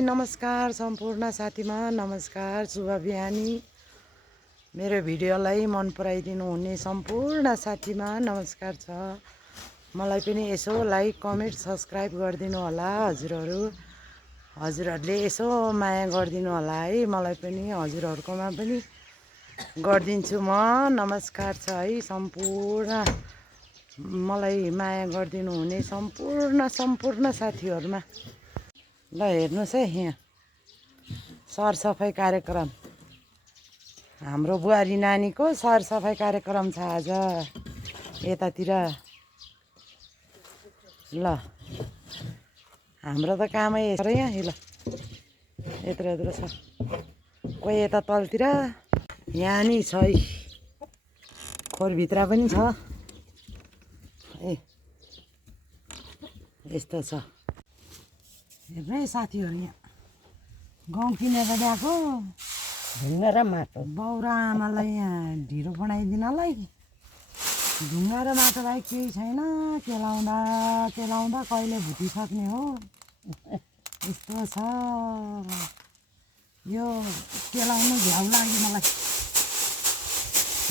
सबैलाई नमस्कार। सम्पूर्ण साथीमा नमस्कार। शुभ बिहानी। मेरो भिडियोलाई मन पराइदिनु हुने सम्पूर्ण साथीमा नमस्कार छ। मलाई पनि यसो लाइक कमेन्ट सब्सक्राइब गरिदिनु होला हजुरहरूले यसो माया गरिदिनु होला है। मलाई पनि हजुरहरूकोमा पनि गरिदिन्छु म। नमस्कार छ है सम्पूर्ण मलाई माया गरिदिनु हुने सम्पूर्ण साथीहरूमा। ल हेर्नुहोस् है, यहाँ सरसफाइ कार्यक्रम, हाम्रो बुहारी नानीको सरसफाइ कार्यक्रम छ आज यतातिर। ल हाम्रो त कामै यस्तो यहाँ ल यत्रो छ, कोही यता तलतिर, यहाँ नि छ है, खोरभित्र पनि छ ए, यस्तो छ। हेर्नु है साथीहरू, यहाँ गहुँ किनेर ल्याएको ढुङ्गा र माटो बाउ र आमालाई यहाँ ढिँडो बनाइदिनलाई। ढुङ्गा र माटो बाहेक केही छैन। केलाउँदा कहिले भुटिसक्ने हो यस्तो छ। यो केलाउनु झ्याउ लाग्यो मलाई,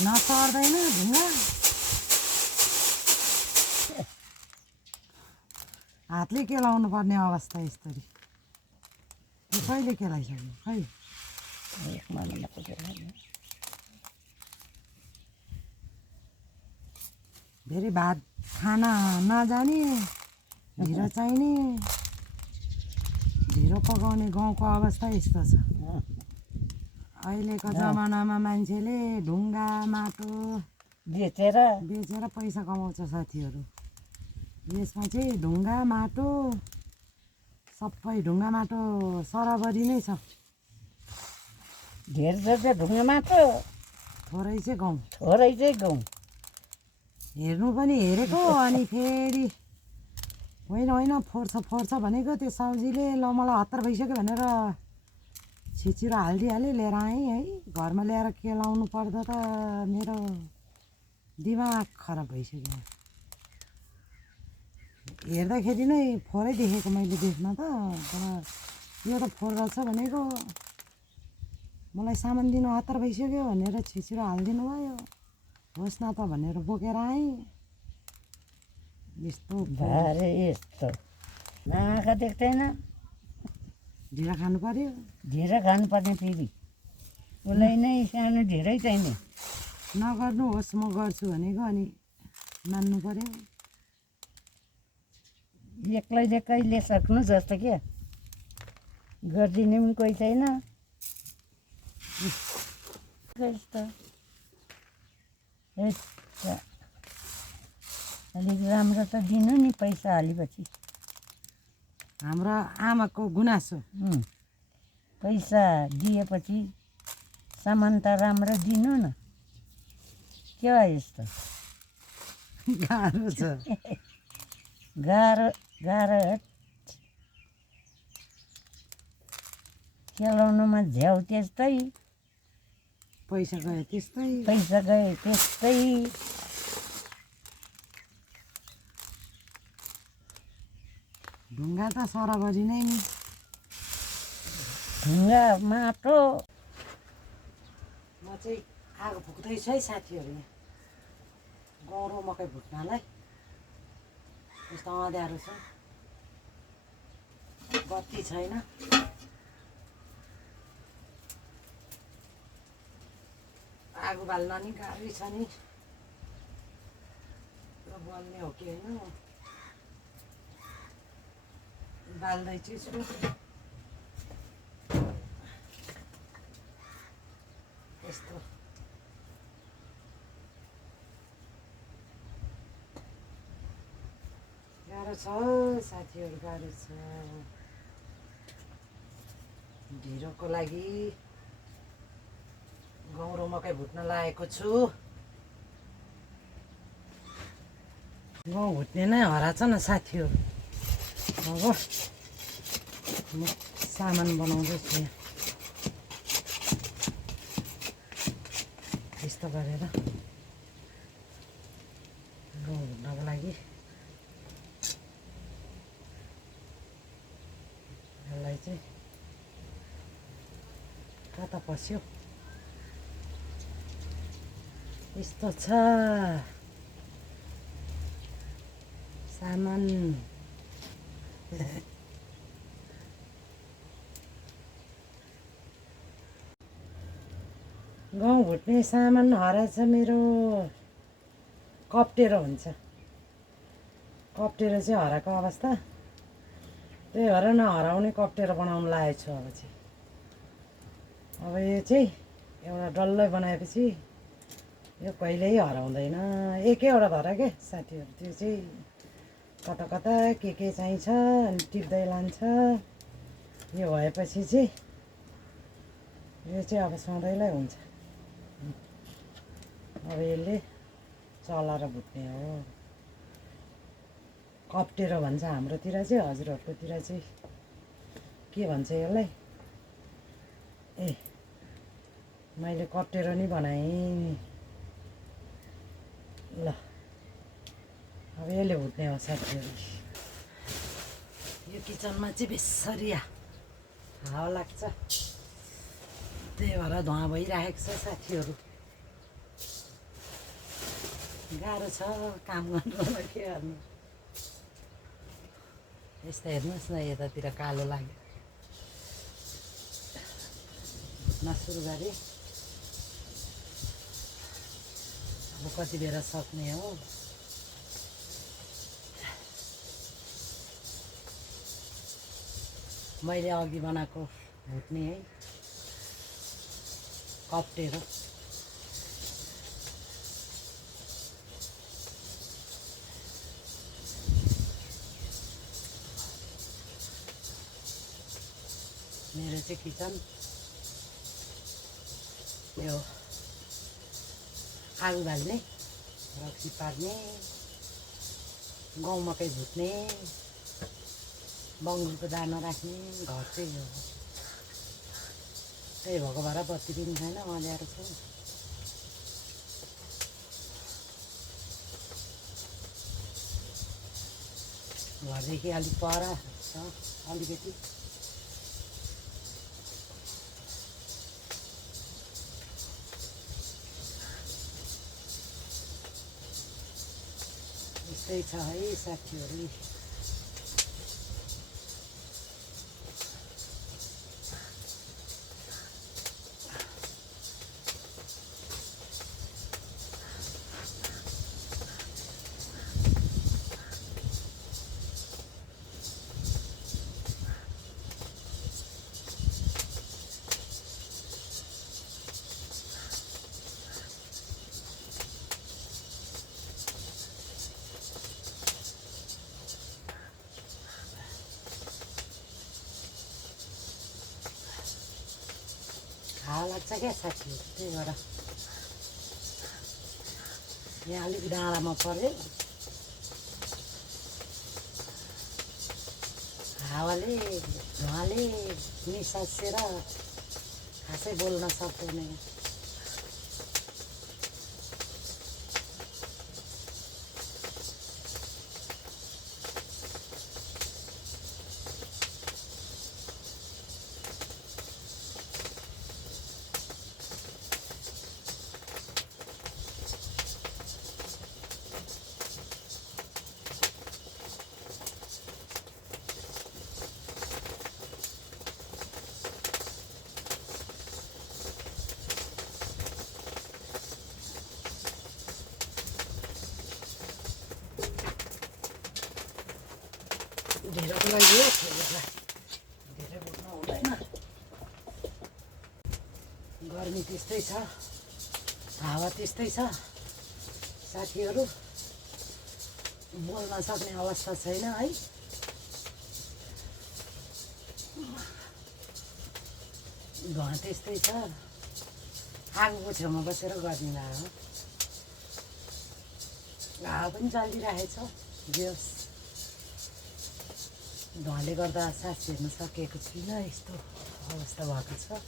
नचढ्दैन ढुङ्गा, हातले केलाउनु पर्ने अवस्था यस्तरी। यो कहिले केलाइसक्नु खै, एक महिना पुगेर फेरि भात खाना नजाने, ढिँडो चाहिने, ढिँडो पकाउने गाउँको अवस्था यस्तो छ। अहिलेको जमानामा मान्छेले ढुङ्गा माटो बेचेर पैसा कमाउँछ साथीहरू। यसमा चाहिँ ढुङ्गा माटो सबै, ढुङ्गा माटो सराबरी नै छ। धेर जस्तो ढुङ्गा माटो, थोरै चाहिँ गाउँ। थोरै चाहिँ गाउँ। हेर्नु पनि हेरेको, अनि फेरि होइन फोर्छ भनेको त्यो साउजीले। ल मलाई हतार भइसक्यो भनेर छिचिरो हालिदिइहालेँ, लिएर आएँ है। घरमा ल्याएर केलाउनु पर्दा त मेरो दिमाग खराब भइसक्यो। हेर्दाखेरि नै फोरै देखेको मैले देख्न त, तर यो त फोर रहेछ भनेको। मलाई सामान दिनु हतार भइसक्यो भनेर छिचिरो हालिदिनु भयो। होस् न त भनेर बोकेर आएँ। यस्तो भारे यस्तो नाखा देख्दैन। ढिँडो खानु पर्यो, ढिँडो खानुपर्ने फेरि उसलाई नै सानो ढिँडै चाहिने। नगर्नु होस् म गर्छु भनेको, अनि मान्नु पर्यो। एक्लैले कहिले सक्नु जस्तो क्या, गरिदिने पनि कोही छैन। यस्तो अलिक राम्रो त दिनु नि पैसा हालेपछि। हाम्रो आमाको गुनासो, पैसा दिएपछि सामान त राम्रो दिनु न। के भयो यस्तो गाह्रो छ। गाह्रो केलाउनुमा झ्याउ त्यस्तै, पैसा गयो त्यस्तै। ढुङ्गा त सराबरी नै नि। ढुङ्गा माटो। म चाहिँ आगो फुक्दैछु है साथीहरू, यहाँ गहुँ र मकै भुट्नलाई। यस्तो अँध्यारो छ, बत्ती छैन। आगो बाल्न नि गाह्रै छ नि, बल्ने हो कि होइन बाल्दैछु। यस्तो गाह्रो छ साथीहरू, गाह्रो छ। ढिँडोको लागि गहुँ र मकै भुट्न लागेको छु। गहुँ भुट्ने नै हराछ न साथीहरू। अब म सामान बनाउँदैछु यहाँ, यस्तो गरेर गहुँ भुट्नको लागि। यसलाई चाहिँ कता पस्यो यस्तो छ सामान गाउँ भुट्ने सामान हराएछ मेरो कप्टेरो हुन्छ कप्टेरो चाहिँ हराएको अवस्था त्यही भएर नहराउने कप्टेरो बनाउनु लागेको छु अब चाहिँ अब यो चाहिँ एउटा डल्लै बनाएपछि यो कहिल्यै हराउँदैन एकैवटा भएर के साथीहरू त्यो चाहिँ कता कता के चाहिन्छ अनि टिप्दै लान्छ यो भएपछि चाहिँ यो चाहिँ अब सधैँलाई हुन्छ अब यसले चलाएर भुट्ने हो कप्टेरो भन्छ हाम्रोतिर चाहिँ हजुरहरूकोतिर चाहिँ के भन्छ यसलाई ए मैले कप्टेरो नि बनाएँ ल अब यसले भुट्ने हो साथीहरू यो किचनमा चाहिँ बेसरी हावा लाग्छ त्यही भएर धुवा भइरहेको छ साथीहरू गाह्रो छ काम गर्नु के गर्नु यस्तो हेर्नुहोस् न यतातिर कालो लाग्यो भुट्न सुरु गरेँ अब कति बेला सक्ने हो मैले अघि बनाएको भुट्ने है कप्टेरो मेरो चाहिँ किचन यो आलु बाल्ने रक्सी पार्ने गहुँ मकै भुट्ने बङ्गुरको दाना राख्ने घर चाहिँ यो त्यही भएको भएर बत्ती पनि छैन अँध्यारो छु घरदेखि अलिक पर छ अलिकति यस्तै छ है साथीहरू हावा लाग्छ क्या साथीहरू त्यही भएर यहाँ अलिक डाँडामा पऱ्यो हावाले धुवाले निसासेर खासै बोल्न सक्दैन ढेँडोको लागि हो धेरै भुट्न हुँदैन गर्मी त्यस्तै छ हावा त्यस्तै छ साथीहरू बोल्न सक्ने अवस्था छैन है धुवा त्यस्तै छ आगोको छेउमा बसेर गर्ने हो हावा पनि चलिरहेछ जोस् धुवाले गर्दा सास हेर्न सकेको छुइनँ यस्तो अवस्था भएको छ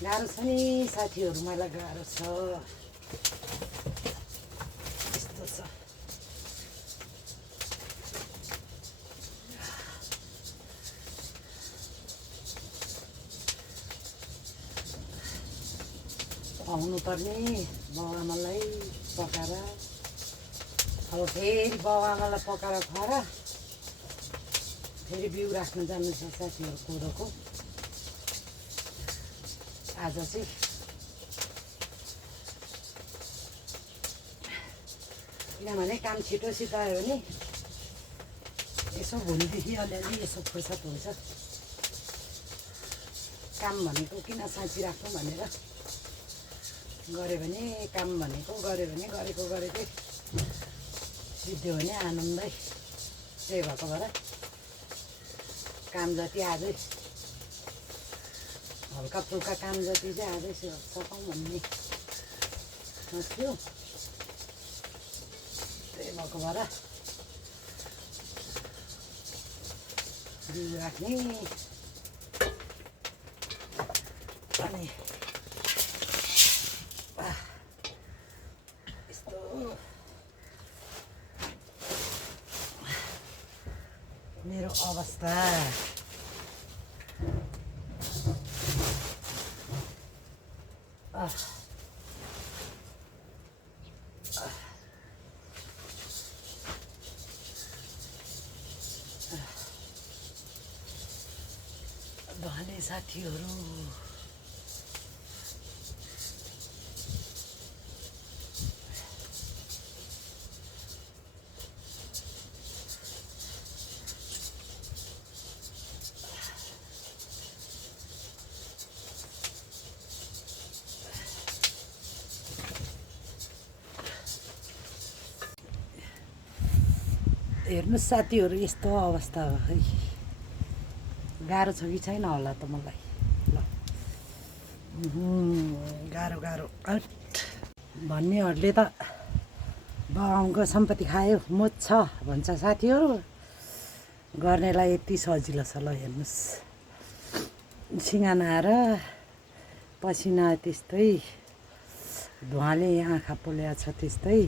गाह्रो छ नि साथीहरू मलाई गाह्रो छ यस्तो छ खुवाउनु पर्ने बाउआमालाई पकाएर। अब फेरि बाउआमालाई पकाएर खुवाएर फेरि बिउ राख्नु जानु छ साथीहरू कोदोको। आज चाहिँ किनभने काम छिटो सिकायो भने यसो भोलिदेखि अलिअलि यसो फुर्सद हुन्छ। काम भनेको किन साँचिराख्नु भनेर गऱ्यो भने काम भनेको गऱ्यो भने गरेको गरेकै सिद्धियो भने आनन्दै। त्यही भएको भएर काम जति आजै हल्का फुल्का काम जति चाहिँ आजै सकाउँ भन्ने सोच्थ्यो। त्यही भएको भएर बिउ राख्ने अनि यस्तो मेरो अवस्था। भने साथीहरू हेर्नुहोस् साथीहरू यस्तो अवस्था हो है। गाह्रो छ कि छैन होला त मलाई। ल गाह्रो गाह्रो भन्नेहरूले त बाउको सम्पत्ति खायो मोच भन्छ साथीहरू। गर्नेलाई यति सजिलो छ ल हेर्नुहोस्। सिँगाना र पसिना त्यस्तै, धुवाले आँखा पोल्या छ त्यस्तै।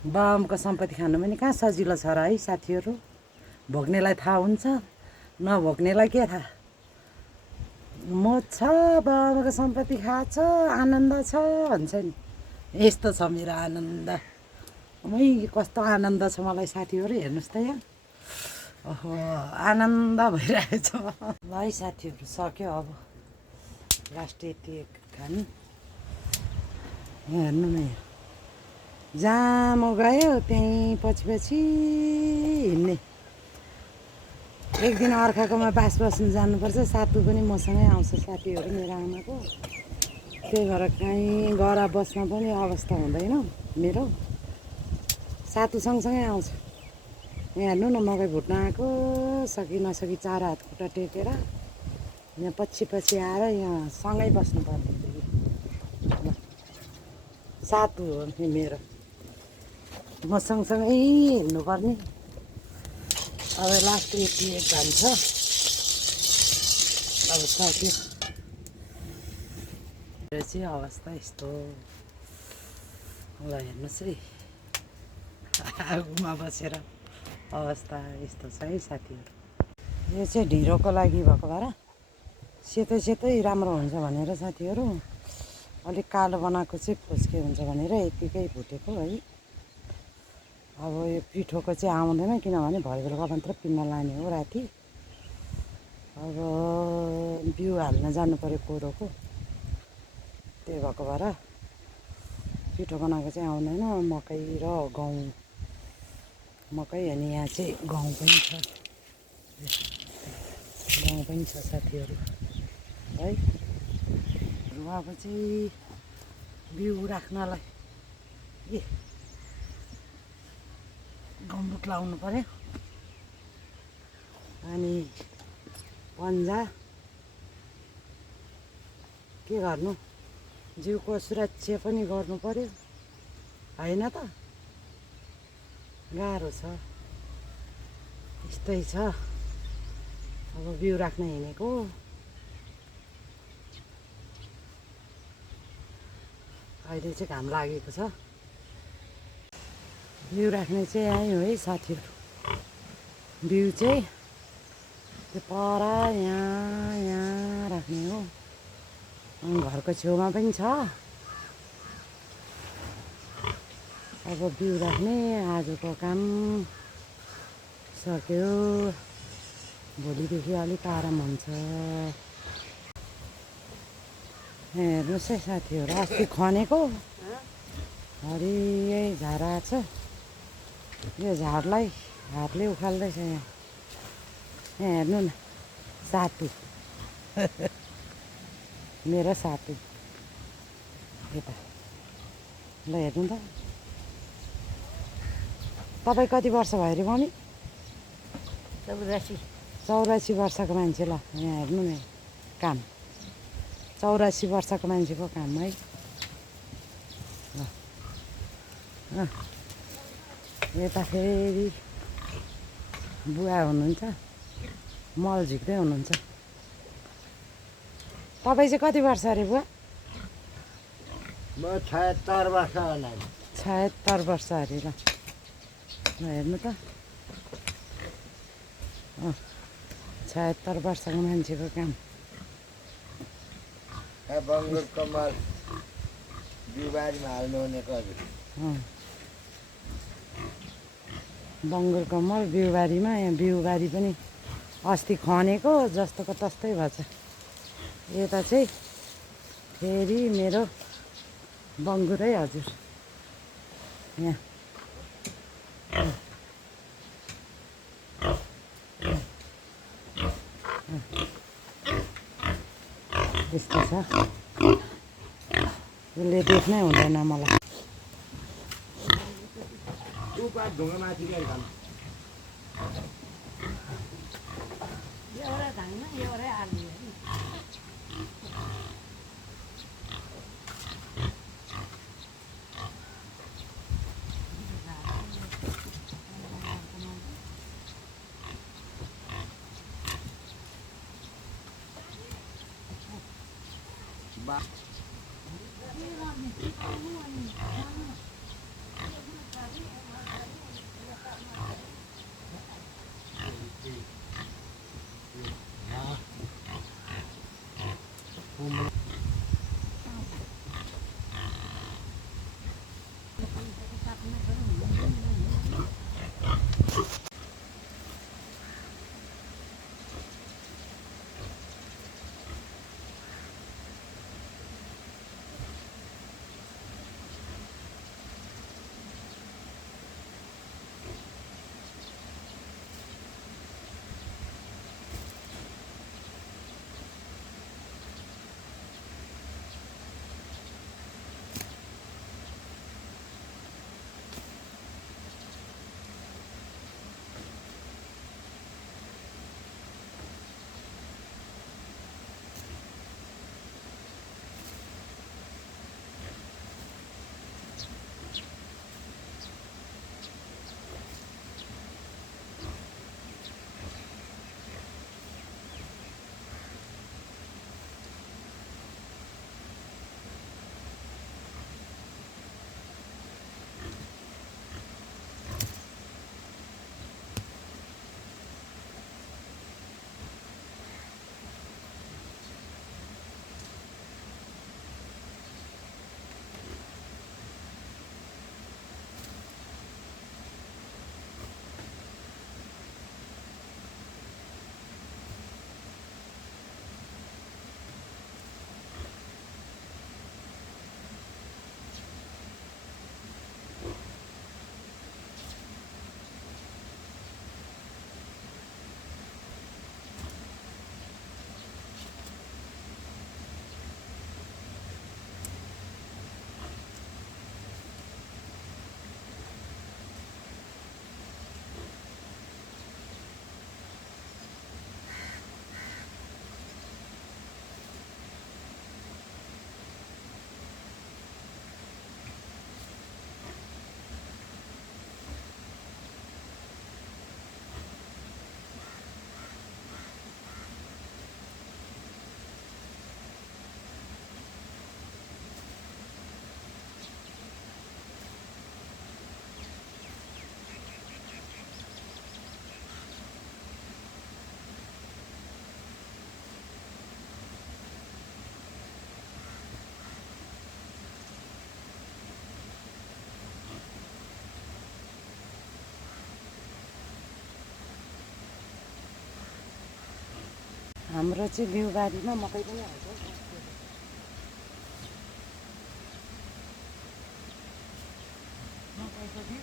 बाउको सम्पत्ति खानु पनि कहाँ सजिलो छ र है साथीहरू। भोग्नेलाई थाहा हुन्छ, नभोग्नेलाई के थाहा। मोज छ, बाबाको सम्पत्ति खाएको छ, आनन्द छ भन्छ नि। यस्तो छ मेरो आनन्द। कस्तो आनन्द छ मलाई साथीहरू हेर्नुहोस् त यहाँ। ओहो आनन्द भइरहेछ। ल है साथीहरू सक्यो अब लास्ट यति खानु। हेर्नु न यहाँ जहाँ म गयो त्यहीँ पछि पछि हिँड्ने। एक दिन अर्काकोमा बास बस्नु जानुपर्छ। सातु पनि मसँगै आउँछ साथीहरू मेरो आमाको। त्यही भएर कहीँ गएर बस्न पनि अवस्था हुँदैन मेरो। सातु सँगसँगै आउँछ। यहाँ हेर्नु न मकै भुट्न आएको, सकि नसकी चार हात खुट्टा टेकेर यहाँ पछि पछि आएर यहाँ सँगै बस्नु पर्ने। सातु हो नि मेरो, म सँगसँगै हिँड्नुपर्ने। अब लास्ट यति एक जान्छ। अब सक्यो। मेरो चाहिँ अवस्था यस्तो। ल हेर्नुहोस् है आगोमा बसेर अवस्था यस्तो छ है साथीहरू। यो चाहिँ ढिँडोको लागि भएको भएर सेतै सेतै राम्रो हुन्छ भनेर साथीहरू अलिक कालो बनाएको चाहिँ फुस्के हुन्छ भनेर यतिकै भुटेको है। अब यो पिठोको चाहिँ आउँदैन किनभने भरे बेलुका मात्र पिन्न लाने हो राति। अब बिउ हाल्न जानु पऱ्यो कोदोको। त्यही भएको भएर पिठो बनाएको चाहिँ आउँदैन। मकै र गहुँ, मकै अनि यहाँ चाहिँ गहुँ पनि छ। गहुँ पनि छ साथीहरू है। अब चाहिँ बिउ राख्नलाई ए गम्बुट लाउनु पर्यो। अनि पन्जा के गर्नु, जिउको सुरक्षा पनि गर्नु पर्यो होइन त। गाह्रो छ, यस्तै छ। अब बिउ राख्न हिँडेको। अहिले चाहिँ घाम लागेको छ। बिउ राख्ने चाहिँ यहीँ हो है साथीहरू। बिउ चाहिँ त्यो पर यहाँ राख्ने हो। अनि घरको छेउमा पनि छ अब बिउ राख्ने आजको काम सक्यो। भोलिदेखि अलिक आराम हुन्छ। हेर्नुहोस् है साथीहरू, अस्ति खनेको हरियै झारा छ। यो झारलाई हातले उखाल्दैछ यहाँ हेर्नु न, सातु मेरो सातु यता ल हेर्नु त। तपाईँ कति वर्ष भयो अरे मम्मी? 84 वर्षको मान्छे। ल यहाँ हेर्नु न, काम 84 वर्षको मान्छेको काम है। ल यता फेरि बुवा हुनुहुन्छ, मल झिक्दै हुनुहुन्छ। तपाईँ चाहिँ कति वर्ष अरे बुवा? म 76 वर्ष होला। 76 वर्ष अरे। ल हेर्नु त, 76 वर्षको मान्छेको काम। बङ्गुर कमल बिहिबारीमा हाल्नु भनेको हजुर। बङ्गुर कमल बिहिबारीमा, यहाँ बिहिबारी पनि अस्ति खनेको जस्तोको तस्तै भएछ। यता चाहिँ फेरि मेरो बङ्गुर है हजुर। यहाँ त्यस्तो छ। यसले देख्नै हुँदैन मलाई। ढुङ्गामाथि हाम्रो चाहिँ बिउबारीमा मकै पनि हाल्छ। मकैको बिउ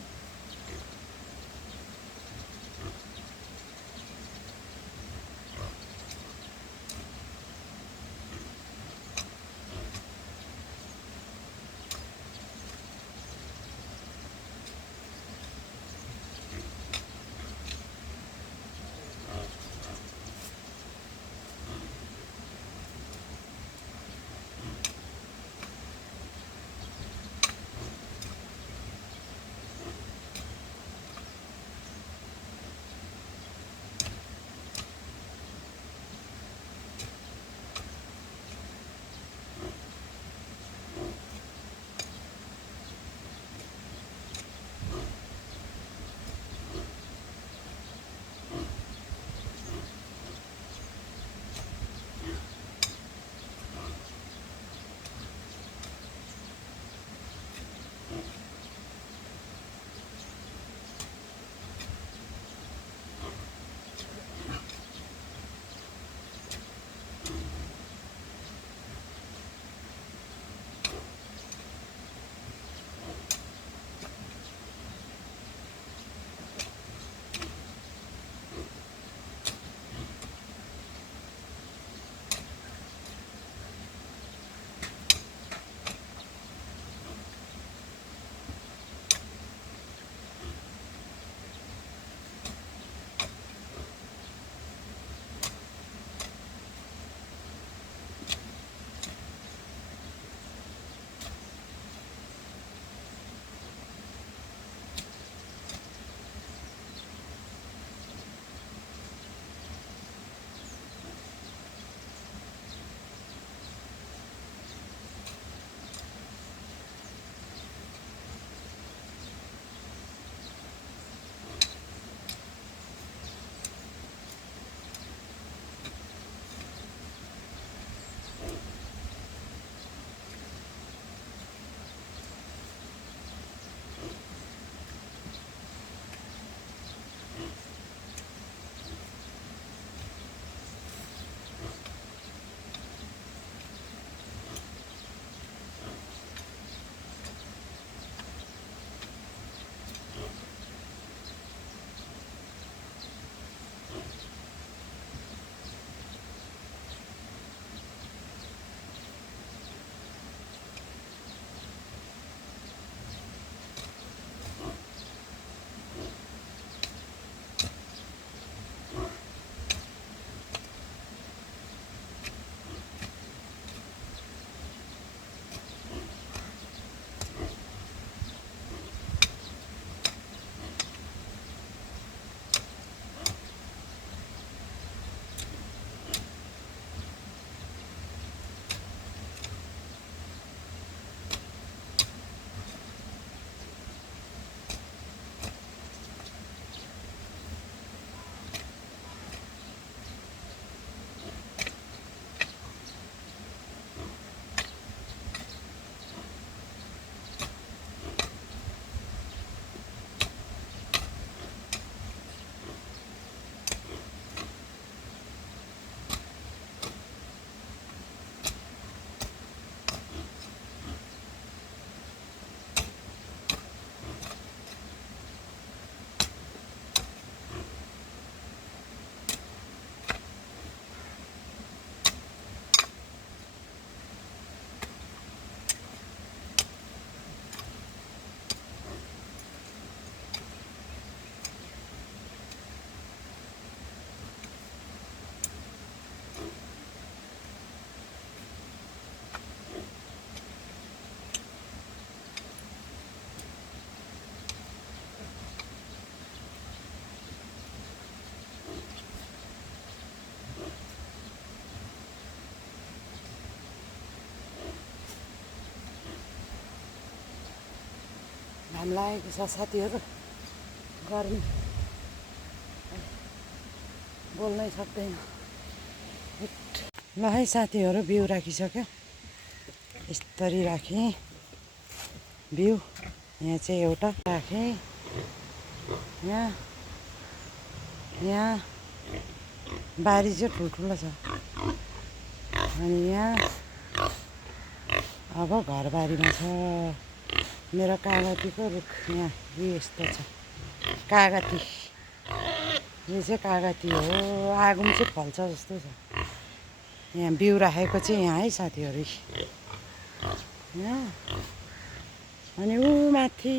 घाम लागेको छ साथीहरू, गर्मी बोल्नै सक्दैन। ल है साथीहरू, बिउ राखिसक्यो, यसरी राखेँ बिउ। यहाँ चाहिँ एउटा राखेँ, यहाँ बारी चाहिँ ठुल्ठुलो छ। अनि यहाँ अब घरबारीमा छ मेरो कागतीको रुख। यहाँ यस्तो छ कागती, यो चाहिँ कागती हो। आगुन चाहिँ फल्छ जस्तो छ। यहाँ बिउ राखेको चाहिँ यहाँ है साथीहरू, यहाँ। अनि ऊ माथि